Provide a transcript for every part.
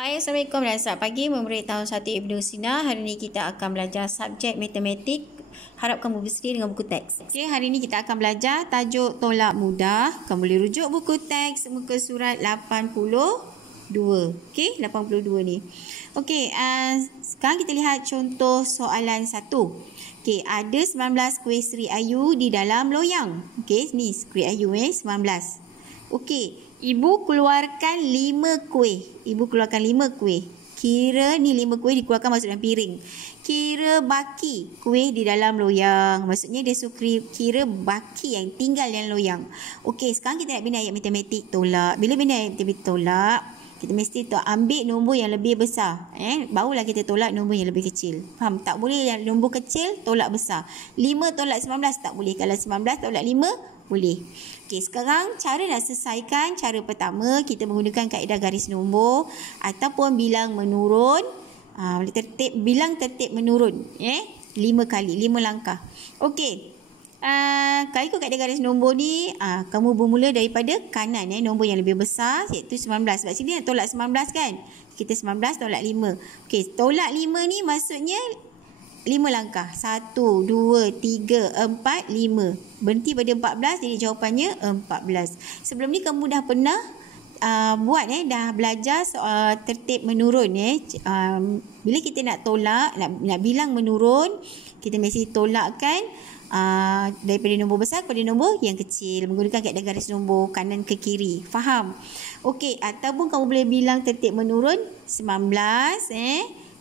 Hai, Assalamualaikum dan selamat pagi murid tahun 1 Ibnu Sina. Hari ini kita akan belajar subjek matematik. Harap kamu bersedia dengan buku teks. Okey, hari ini kita akan belajar tajuk tolak mudah. Kamu boleh rujuk buku teks muka surat 82. Okey, 82 ni. Okey, sekarang kita lihat contoh soalan 1. Okey, ada 19 kuih Sri Ayu di dalam loyang. Okey, ni Sri Ayu 19. Okey, ibu keluarkan 5 kuih. Ibu keluarkan 5 kuih. Kira ni 5 kuih dikeluarkan masuk dalam piring. Kira baki kuih di dalam loyang. Maksudnya dia suka kira baki yang tinggal dalam loyang. Okey, sekarang kita nak bina ayat matematik tolak. Bila bina ayat matematik tolak, kita mesti ambil nombor yang lebih besar. Barulah kita tolak nombor yang lebih kecil. Faham? Tak boleh yang nombor kecil tolak besar. 5 tolak 19 tak boleh. Kalau 19 tolak 5 boleh. Okey, sekarang cara nak selesaikan. Cara pertama, kita menggunakan kaedah garis nombor ataupun bilang menurun. Bilang tertib menurun. 5 kali, 5 langkah. Okey. Kalau ikut kaedah garis nombor ni, kamu bermula daripada kanan, nombor yang lebih besar iaitu 19. Sebab sini nak tolak 19 kan? Kita 19 tolak 5. Okey, tolak 5 ni maksudnya 5 langkah. 1, 2, 3, 4, 5. Berhenti pada 14, jadi jawapannya 14. Sebelum ni kamu dah pernah buat, dah belajar soal tertib menurun. Bila kita nak tolak, nak bilang menurun, kita mesti tolakkan daripada nombor besar kepada nombor yang kecil. Menggunakan kaedah garis nombor kanan ke kiri. Faham? Okey, ataupun kamu boleh bilang tertib menurun 19,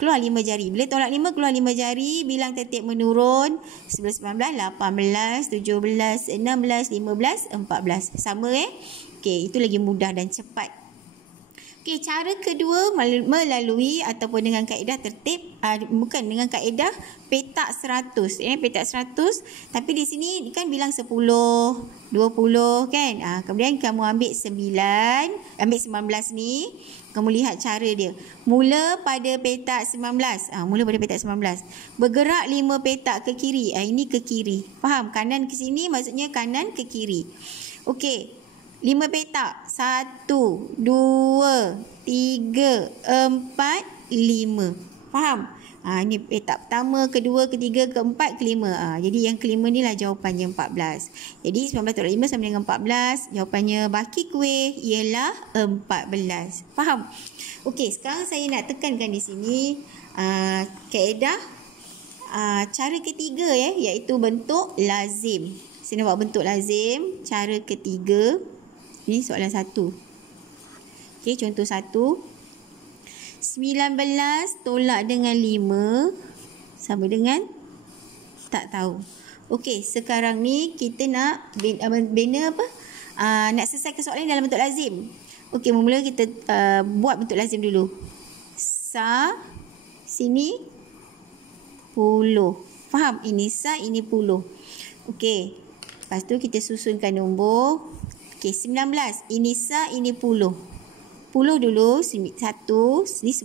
keluar 5 jari. Bila tolak 5, keluar 5 jari. Bilang tertib menurun. 11, 19, 18, 17, 16, 15, 14. Sama Okey, itu lagi mudah dan cepat. Okey, cara kedua melalui ataupun dengan kaedah tertib. Bukan dengan kaedah petak 100. Petak 100. Tapi di sini kan bilang 10, 20 kan. Kemudian kamu ambil 9. Ambil 19 ni. Kamu lihat cara dia. Mula pada petak 19. Mula pada petak 19. Bergerak 5 petak ke kiri. Ini ke kiri. Faham? Kanan ke sini maksudnya kanan ke kiri. Okey. 5 petak. 1, 2, 3, 4, 5. Faham? Ini petak pertama, kedua, ketiga, keempat, kelima. Jadi yang kelima ni lah jawapannya 14. Jadi 19 tolak 5 sama dengan 14. Jawapannya baki kuih ialah 14. Faham? Okey, sekarang saya nak tekankan di sini kaedah cara ketiga iaitu bentuk lazim. Saya nak buat bentuk lazim. Cara ketiga. Ini soalan 1. Okey, contoh 1. 19 tolak dengan 5 sama dengan tak tahu. Okey, sekarang ni kita nak bina apa? Nak selesaikan soalan dalam bentuk lazim. Okey, mula kita buat bentuk lazim dulu. Sa sini 10. Faham? Ini sa, ini 10. Okey. Lepas tu kita susunkan nombor. Okey, 19. Ini sa, ini 10. 10 dulu, 1, ni 10,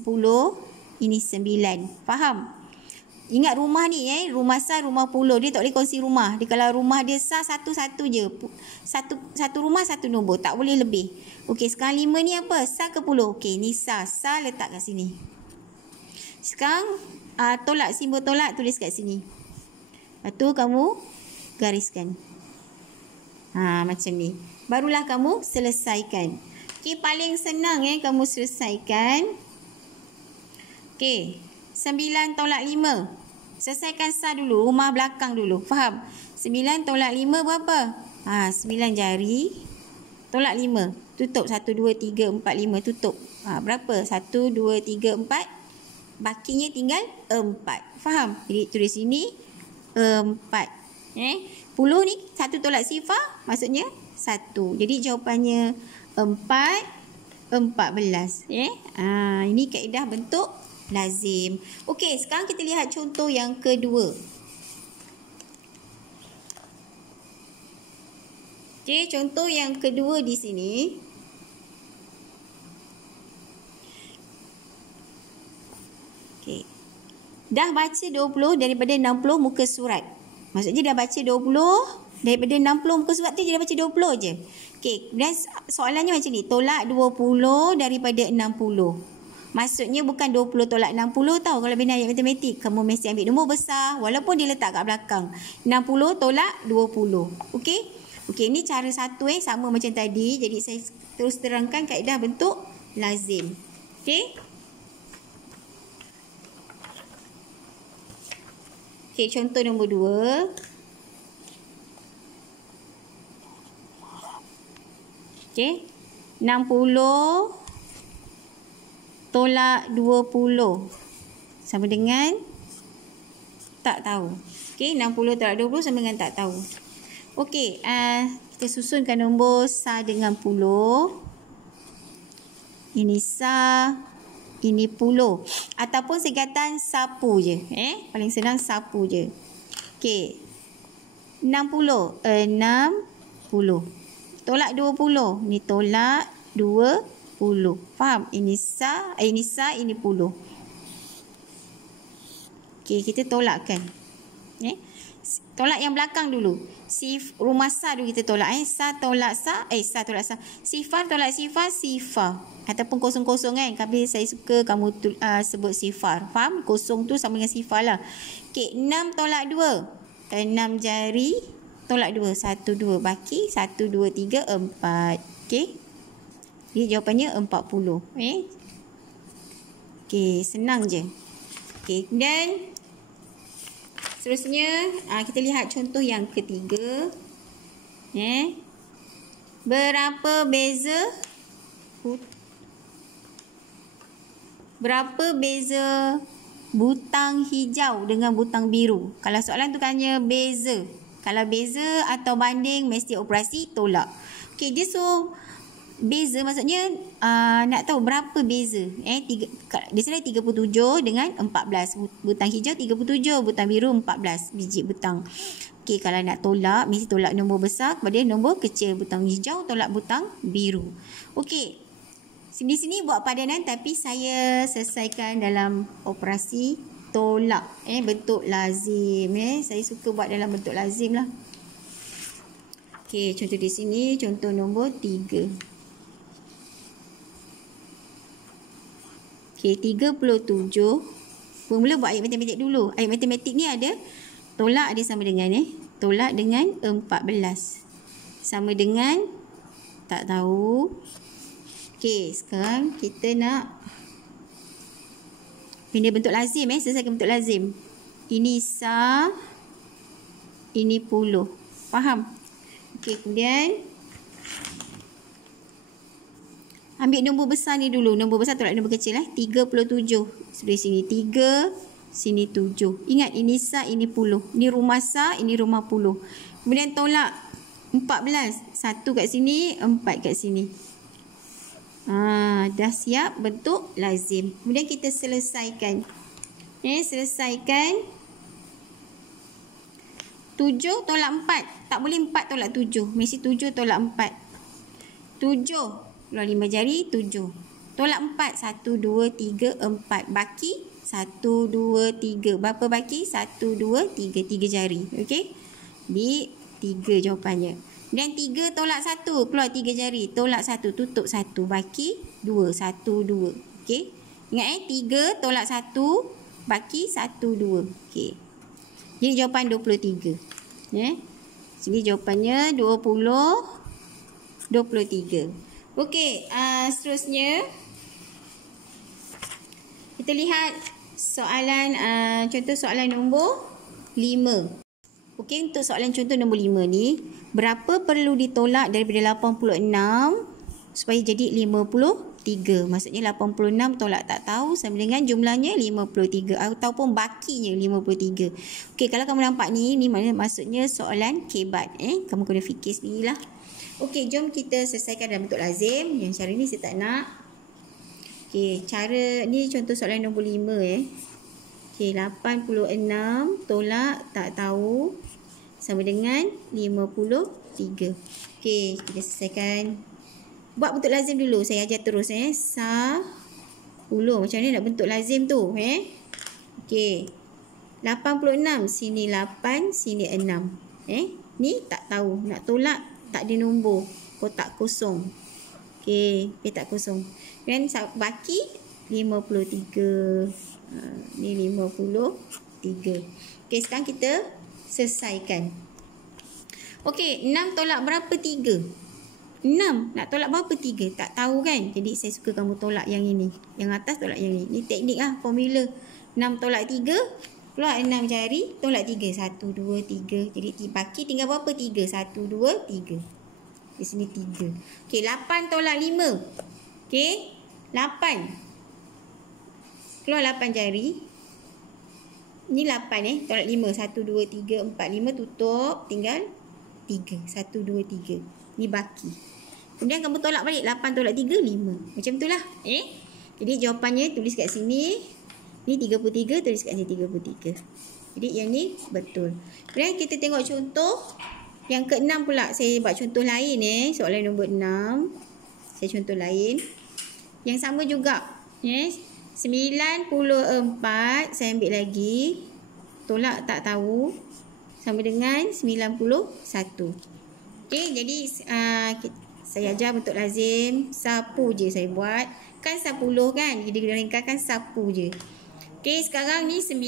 ini 9. Faham? Ingat rumah ni, rumah sa, rumah 10. Dia tak boleh kongsi rumah. Dia kalau rumah dia sa, satu-satu je. Satu rumah, satu nombor. Tak boleh lebih. Okey, sekarang 5 ni apa? Sa ke 10? Okey, ni sa. Sa letak kat sini. Sekarang, tolak, simbol tolak tulis kat sini. Lepas tu kamu gariskan. Macam ni. Barulah kamu selesaikan. Okey, paling senang kamu selesaikan. Okey, 9 tolak 5. Selesaikan sa dulu, rumah belakang dulu. Faham? 9 tolak 5 berapa? 9 jari. Tolak 5. Tutup. 1, 2, 3, 4, 5. Tutup. Berapa? 1, 2, 3, 4. Bakinya tinggal 4. Faham? Jadi tulis sini 4. 10 ni 1 tolak sifar maksudnya 1. Jadi jawapannya 14. Ini kaedah bentuk lazim. Okey, sekarang kita lihat contoh yang kedua. Okey, contoh yang kedua di sini. Okey. Dah baca 20 daripada 60 muka surat. Maksudnya dah baca 20 daripada 60 muka surat tu dia dah baca 20 je. Okey, dan soalannya macam ni. Tolak 20 daripada 60. Maksudnya bukan 20 tolak 60 tau. Kalau bina ayat matematik, kamu mesti ambil nombor besar walaupun dia letak kat belakang. 60 tolak 20. Okey? Okey, ni cara satu sama macam tadi. Jadi saya terus terangkan kaedah bentuk lazim. Okey? Okey, contoh nombor 2. Okey. 60 tolak 20 sama dengan tak tahu. Okey, 60 tolak 20 sama dengan tak tahu. Okey, kita susunkan nombor sa dengan puluh. Ini sa, ini puluh. Ataupun singkatan sapu je. Paling senang sapu je. Okey. 60. 60. Tolak 20. Ni tolak 20. Faham? Ini sa, ini puluh. Okey, kita tolakkan. Tolak yang belakang dulu. Rumah sa dulu kita tolak. Sa tolak sa. Sa tolak sa. Sifar tolak sifar, sifar. Ataupun kosong-kosong kan. Tapi saya suka kamu sebut sifar. Faham? Kosong tu sama dengan sifar lah. Okey, 6 tolak 2. 6 jari tolak 2. 1, 2. Baki 1, 2, 3, 4. Okey. Jadi jawapannya 40. Okey, senang je. Okey, dan seterusnya kita lihat contoh yang ketiga. Berapa beza butang hijau dengan butang biru? Kalau soalan tu tanya beza. Kalau beza atau banding, mesti operasi tolak. Okey, dia so beza maksudnya nak tahu berapa beza. Di sini 37 dengan 14. Butang hijau 37, butang biru 14 biji butang. Okey, kalau nak tolak, mesti tolak nombor besar kepada nombor kecil. Butang hijau tolak butang biru. Okey, di sini buat padanan tapi saya selesaikan dalam operasi tolak. Bentuk lazim. Saya suka buat dalam bentuk lazim lah. Okey, contoh di sini, contoh nombor 3. Okey, 37. Mula buat ayat matematik dulu. Ayat matematik ni ada tolak dia sama dengan tolak dengan 14. Sama dengan tak tahu. Okey, sekarang kita nak pindah bentuk lazim. Selesaikan bentuk lazim. Ini sa, ini puluh. Faham? Okey, kemudian ambil nombor besar ni dulu. Nombor besar tolak nombor kecil. 37. Sebelah sini 3, sini 7. Ingat, ini sa, ini puluh. Ini rumah sa, ini rumah puluh. Kemudian tolak 14. 1 kat sini, 4 kat sini. Dah siap bentuk lazim. Kemudian kita selesaikan. Selesaikan. 7 tolak 4. Tak boleh 4 tolak 7. Mesti 7 tolak 4. 7. Keluar 5 jari, 7. Tolak 4. 1, 2, 3, 4. Baki 1, 2, 3. Berapa baki? 1, 2, 3. 3 jari. Okey? Di 3 jawapannya. Dan 3 tolak 1. Keluar 3 jari. Tolak 1. Tutup 1. Baki 2. 1, 2. Okey? Ingat 3 tolak 1. Baki 1, 2. Okey. Jadi jawapan 23. Jadi jawapannya 23. Okey. Seterusnya. Kita lihat soalan. Contoh soalan nombor 5. Okey, untuk soalan contoh nombor 5 ni, berapa perlu ditolak daripada 86 supaya jadi 53? Maksudnya 86 tolak tak tahu sama dengan jumlahnya 53 ataupun bakinya 53. Okey, kalau kamu nampak ni maksudnya soalan kebat. Kamu kena fikir sendirilah. Okey, jom kita selesaikan dalam bentuk lazim. Yang cara ni saya tak nak. Okey, cara ni contoh soalan nombor 5 Okey, 86 tolak tak tahu sama dengan 53. Okey, kita selesaikan. Buat bentuk lazim dulu. Saya ajar terus sa 10. Macam mana nak bentuk lazim tu? Okey. 86. Sini 8, sini 6. Ni tak tahu. Nak tolak tak ada nombor. Kotak kosong. Okey, petak kosong. Dan baki 53. Ni 53. Okey, sekarang kita selesaikan. Okey, 6 tolak berapa 3? 6 nak tolak berapa 3? Tak tahu kan? Jadi saya suka kamu tolak yang ini. Yang atas tolak yang ini. Ni teknik lah, formula. 6 tolak 3, keluar 6 jari, tolak 3. 1, 2, 3. Jadi baki tinggal berapa 3? 1, 2, 3. Di sini 3. Okey, 8 tolak 5. Okey, 8. Keluar 8 jari. Ni 8 tolak 5. 1, 2, 3, 4, 5 tutup. Tinggal 3. 1, 2, 3. Ni baki. Kemudian kamu tolak balik. 8 tolak 3, 5. Macam tu lah. Jadi jawapannya tulis kat sini. Ni 33, tulis kat sini 33. Jadi yang ni betul. Kemudian kita tengok contoh. Yang ke-6 pula. Saya buat contoh lain soalan nombor 6. Saya contoh lain. Yang sama juga. 94 saya ambil lagi. Tolak tak tahu. Sama dengan 91. Okey, jadi saya ajar bentuk lazim. Sapu je saya buat. Kan 10 kan? Jadi kita ringkaskan sapu je. Okey, sekarang ni 9.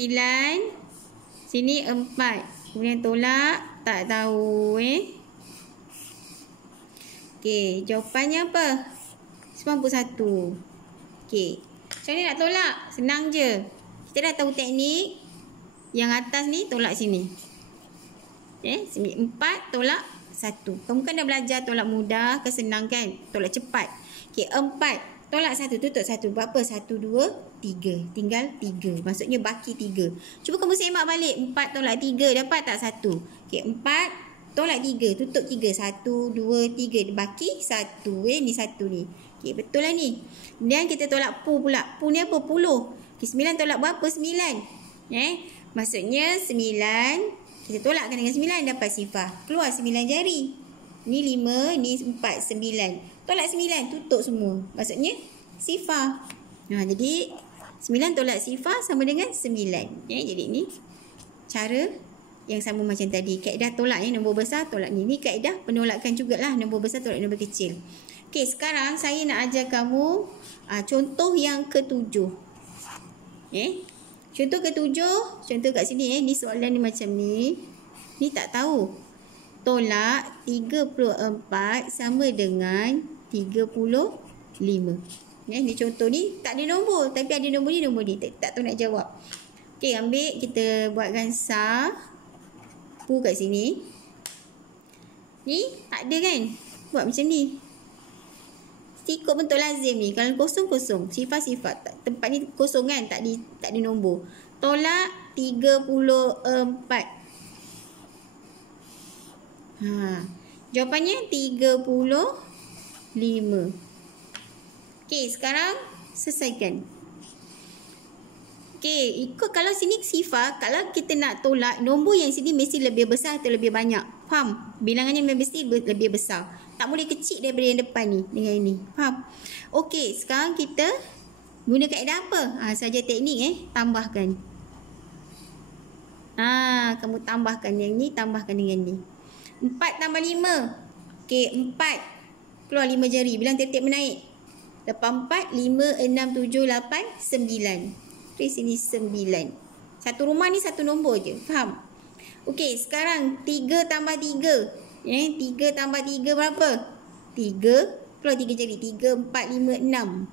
Sini 4. Kemudian tolak tak tahu. Okey, jawapannya apa? 91. Okey. Macam ni nak tolak? Senang je. Kita dah tahu teknik. Yang atas ni tolak sini. 4 tolak 1. Kamu kan dah belajar tolak mudah ke senang kan? Tolak cepat. Okey, 4 tolak 1 tutup 1. Berapa? 1, 2, 3. Tinggal 3. Maksudnya baki 3. Cuba kamu semak balik. 4 tolak 3 dapat tak 1? Okey, 4 tolak 3 tutup 3. 1, 2, 3. Baki 1. Ni 1 ni. Okey, betul lah ni. Kemudian kita tolak pu pula. Pu ni apa? 10. Okey, 9 tolak berapa? 9. Maksudnya 9. Kita tolakkan dengan 9 dapat sifar. Keluar 9 jari. Ni 5, ni 4, 9. Tolak 9, tutup semua. Maksudnya sifar. Jadi 9 tolak sifar sama dengan 9. Jadi ni cara yang sama macam tadi. Kaedah tolak nombor besar tolak ni. Ni kaedah penolakan jugalah. Nombor besar tolak nombor kecil. Okey, sekarang saya nak ajar kamu contoh yang ke-7. Contoh ke-7, contoh kat sini ni soalan ni macam ni. Ni tak tahu. Tolak 34 sama dengan 35. Ni contoh ni tak ada nombor, tapi ada nombor ni. Tak tahu nak jawab. Okey, ambil kita buatkan sa pu kat sini. Ni tak ada kan? Buat macam ni. Ikut bentuk lazim ni. Kalau kosong-kosong. Sifar-sifar. Tempat ni kosong kan? Tak ada nombor. Tolak 34. Jawapannya 35. Okey, sekarang selesaikan. Okey, ikut kalau sini sifar. Kalau kita nak tolak, nombor yang sini mesti lebih besar atau lebih banyak. Faham? Bilangannya mesti lebih besar. Tak boleh kecil daripada yang depan ni dengan ini. Faham? Okey, sekarang kita guna kaedah apa? Saja teknik tambahkan. Kamu tambahkan yang ni, tambahkan dengan ni. 4 tambah 5. Okey, 4. Keluar 5 jari. Bilang tiap-tiap menaik. Lepas 4, 5, 6, 7, 8, 9. Di sini 9. Satu rumah ni satu nombor je. Faham? Okey, sekarang 3 tambah 3. 3 tambah 3 berapa? 3. Keluar 3 jari. 3, 4, 5, 6.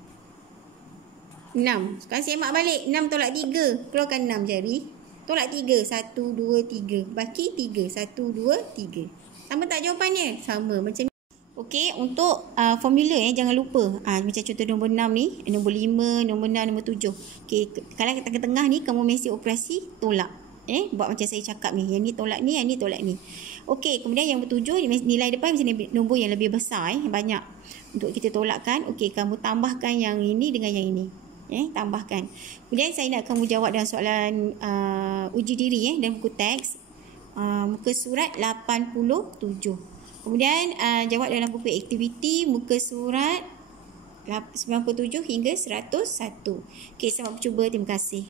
6. Sekarang semak balik. 6 tolak 3. Keluarkan 6 jari. Tolak 3. 1, 2, 3. Baki 3. 1, 2, 3. Sama tak jawapannya? Sama. Macam ni. Okey, untuk formula jangan lupa. Macam contoh nombor 6 ni. Nombor 5, nombor 6, nombor 7. Okey, kalau kat tengah-tengah ni, kamu mesti operasi tolak. Buat macam saya cakap ni. Yang ni tolak ni, yang ni tolak ni. Okey, kemudian yang bertujuh, nilai depan mesti nombor yang lebih besar. Banyak. Untuk kita tolakkan. Okey, kamu tambahkan yang ini dengan yang ini. Tambahkan. Kemudian saya nak kamu jawab dalam soalan uji diri dalam buku teks. Muka surat 87. Kemudian jawab dalam buku aktiviti muka surat 97 hingga 101. Okey, selamat cuba. Terima kasih.